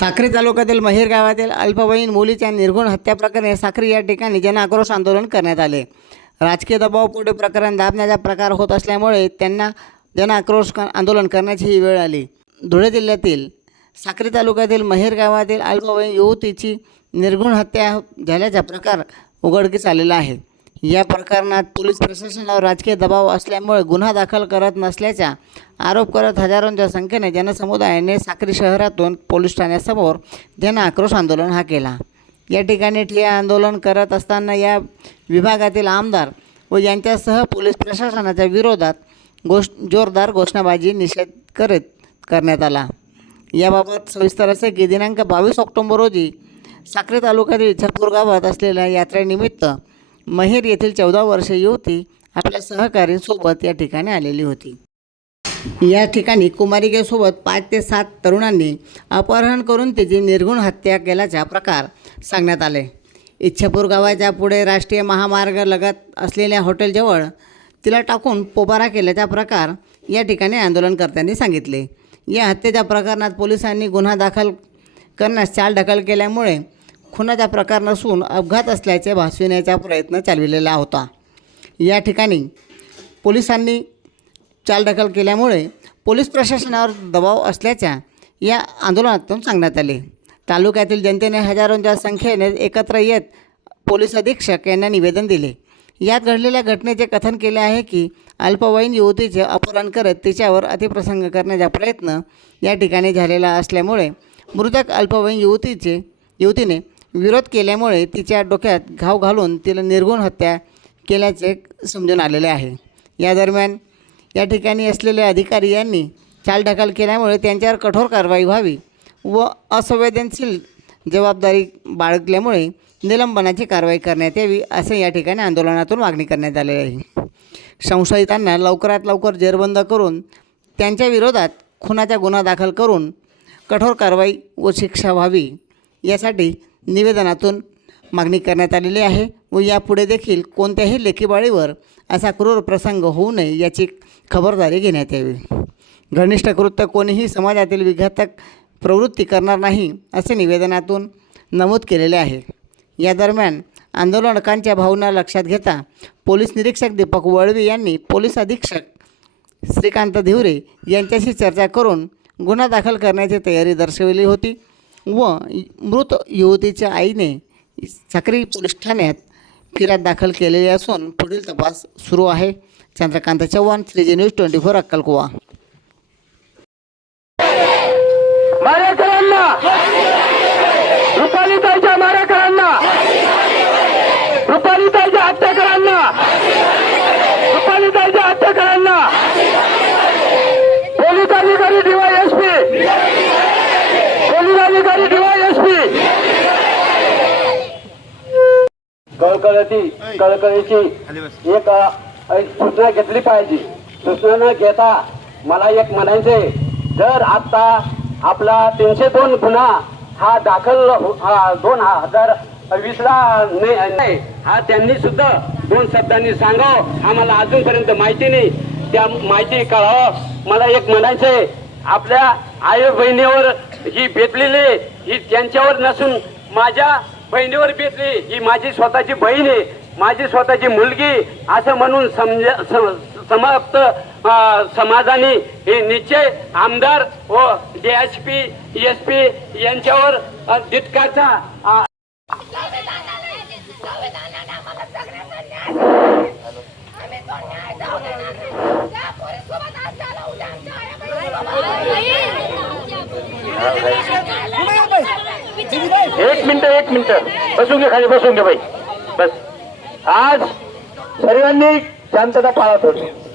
साखरी तालुक्यातील महेर गावातील अल्पवयीन मुलीच्या निर्गुण हत्याप्रकरणी साखरी या ठिकाणी जनआक्रोश आंदोलन करण्यात आले. राजकीय दबावपोटी प्रकरण दाबण्याचा प्रकार होत असल्यामुळे त्यांना जनआक्रोश क- आंदोलन करण्याची ही वेळ आली. धुळे जिल्ह्यातील साखरी तालुक्यातील महेर गावातील अल्पवयीन युवतीची निर्गुण हत्या झाल्याचा प्रकार उघडकीस आलेला आहे. या प्रकरणात पोलीस प्रशासनावर राजकीय दबाव असल्यामुळे गुन्हा दाखल करत नसल्याचा आरोप करत हजारोंच्या संख्येने जनसमुदायाने साक्री शहरातून पोलीस ठाण्यासमोर जन आक्रोश आंदोलन हा केला. या ठिकाणी ठिया आंदोलन करत असताना या विभागातील आमदार व यांच्यासह पोलीस प्रशासनाच्या विरोधात गोष जोरदार घोषणाबाजी निषेध करीत करण्यात आला. याबाबत सविस्तर असे की दिनांक बावीस ऑक्टोबर रोजी साक्री तालुक्यातील इच्छापूर गावात असलेल्या यात्रेनिमित्त महेर येथील चौदा वर्षे युवती आपल्या सहकारींसोबत या ठिकाणी आलेली होती. या ठिकाणी कुमारिकेसोबत पाच ते सात तरुणांनी अपहरण करून तिची निर्गुण हत्या केल्याचा प्रकार सांगण्यात आले. इच्छापूर गावाच्या पुढे राष्ट्रीय महामार्ग लगत असलेल्या हॉटेलजवळ तिला टाकून पोबारा केल्याचा प्रकार या ठिकाणी आंदोलनकर्त्यांनी सांगितले. या हत्येच्या प्रकरणात पोलिसांनी गुन्हा दाखल करण्यास चाल ढकल केल्यामुळे खुनाचा प्रकार नसून अपघात असल्याचे भासविण्याचा प्रयत्न चालविलेला होता. या ठिकाणी पोलिसांनी चालढकल केल्यामुळे पोलीस प्रशासनावर दबाव असल्याच्या या आंदोलनातून सांगण्यात आले. तालुक्यातील जनतेने हजारोंच्या संख्येने एकत्र येत पोलीस अधीक्षक यांना निवेदन दिले. यात घडलेल्या घटनेचे कथन केले आहे की अल्पवयीन युवतीचे अपहरण करत तिच्यावर अतिप्रसंग करण्याचा प्रयत्न या ठिकाणी झालेला असल्यामुळे मृतक अल्पवयीन युवतीचे युवतीने विरोध केल्यामुळे तिच्या डोक्यात घाव घालून तिला निर्गुण हत्या केल्याचे समजून आलेले आहे. या दरम्यान या ठिकाणी असलेले अधिकारी यांनी चालढकाल केल्यामुळे त्यांच्यावर कठोर कारवाई व्हावी व असंवेदनशील जबाबदारी बाळगल्यामुळे निलंबनाची कारवाई करण्यात यावी असे या ठिकाणी आंदोलनातून मागणी करण्यात आलेली आहे. संशयितांना लवकरात लवकर जेरबंद करून त्यांच्या विरोधात खुनाचा गुन्हा दाखल करून कठोर कारवाई व शिक्षा व्हावी यासाठी निवेदनातून मागणी करण्यात आलेली आहे व यापुढे देखील कोणत्याही लेखीबाळीवर असा क्रूर प्रसंग होऊ नये याची खबरदारी घेण्यात यावी. घनिष्ठ कृत्य कोणीही समाजातील विघातक प्रवृत्ती करणार नाही असे निवेदनातून नमूद केलेले आहे. या दरम्यान आंदोलनकांच्या भावना लक्षात घेता पोलीस निरीक्षक दीपक वळवी यांनी पोलीस अधीक्षक श्रीकांत धिवरे यांच्याशी चर्चा करून गुन्हा दाखल करण्याची तयारी दर्शविली होती. व मृत युवतीच्या आईने साक्री पोलीस ठाण्यात फिर्याद दाखल केलेली असून पुढील तपास सुरू आहे. Chandrakant Chavan three G news twenty four अक्कलकुवा. कळकळती कळकळीची. एक सूचना घेतली पाहिजे. सूचना न घेता मला एक म्हणायचंय. जर आता आपला तीनशे दोन गुन्हा हा दाखल हो- हा दोन हजार वीसला नाही नाही, हा त्यांनी सुद्धा दोन शब्दांनी सांगावं. आम्हाला अजूनपर्यंत माहिती नाही. त्या माहिती कळावं. मला एक म्हणायचंय. आपल्या आई बहिणीवर ही बेतलेली ही त्यांच्यावर नसून माझ्या बहिणीवर बेतली ही माझी स्वतःची बहीण आहे. माझी स्वतःची मुलगी असं म्हणून समजा सम- समाप्त समाजाने हे निश्चय आमदार व D S P S P यांच्यावर अं, एक मिनिट एक मिनिट. बसून घे खाली बसून घे बाई. बस. आज सर्वांनी शांतता पाळत होती.